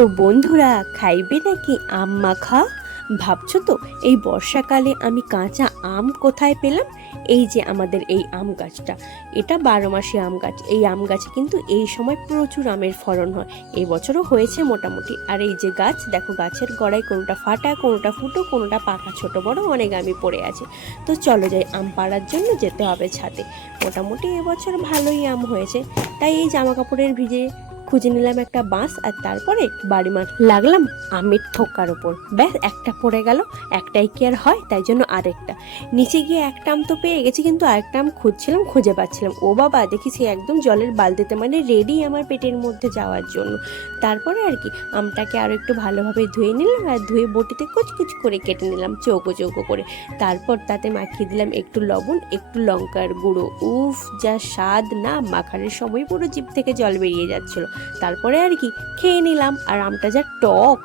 তো বন্ধুরা, খাইবে নাকি আম মাখা? ভাবছো তো এই বর্ষাকালে আমি কাঁচা আম কোথায় পেলাম? এই যে আমাদের এই আম গাছটা, এটা 12 মাসি আম গাছ। এই আম গাছে কিন্তু এই সময় প্রচুর আমের ফলন হয়। এই বছরও হয়েছে মোটামুটি। আর এই যে গাছ দেখো, গাছের গোড়ায় কোনোটা ফাটা, কোনোটা ফুটো, কোনোটা পাকা, ছোট বড় অনেক আমই পড়ে আছে। তো চলো যাই, আম পাড়ার জন্য যেতে হবে ছাদে। মোটামুটি এবছর ভালোই আম হয়েছে। তাই এই জামা কাপড়ের ভিজে খুঁজে নিলাম একটা বাঁশ, আর তারপরে বাড়ি লাগলাম আমের থোকার ওপর। ব্যাস, একটা পড়ে গেল, একটাই কি আর হয়, তাই জন্য আরেকটা। নিচে গিয়ে একটা আম তো পেয়ে গেছি, কিন্তু আরেকটা আম খুঁজছিলাম, খুঁজে পাচ্ছিলাম। ও বাবা, দেখি সে একদম জলের বালতিতে, মানে রেডি আমার পেটের মধ্যে যাওয়ার জন্য। তারপরে আর কি, আমটাকে আরও একটু ভালোভাবে ধুয়ে নিলাম, আর ধুয়ে বটিতে কুচকুচ করে কেটে নিলাম চৌকো চৌকো করে। তারপর তাতে মাখিয়ে দিলাম একটু লবণ, একটু লঙ্কার গুঁড়ো। উফ, যা স্বাদ না, মাখানোর সময় পুরো জিভ থেকে জল বেরিয়ে যাচ্ছিল। তারপরে আর কি খেয়ে নিলাম, আর আমটা যা টক।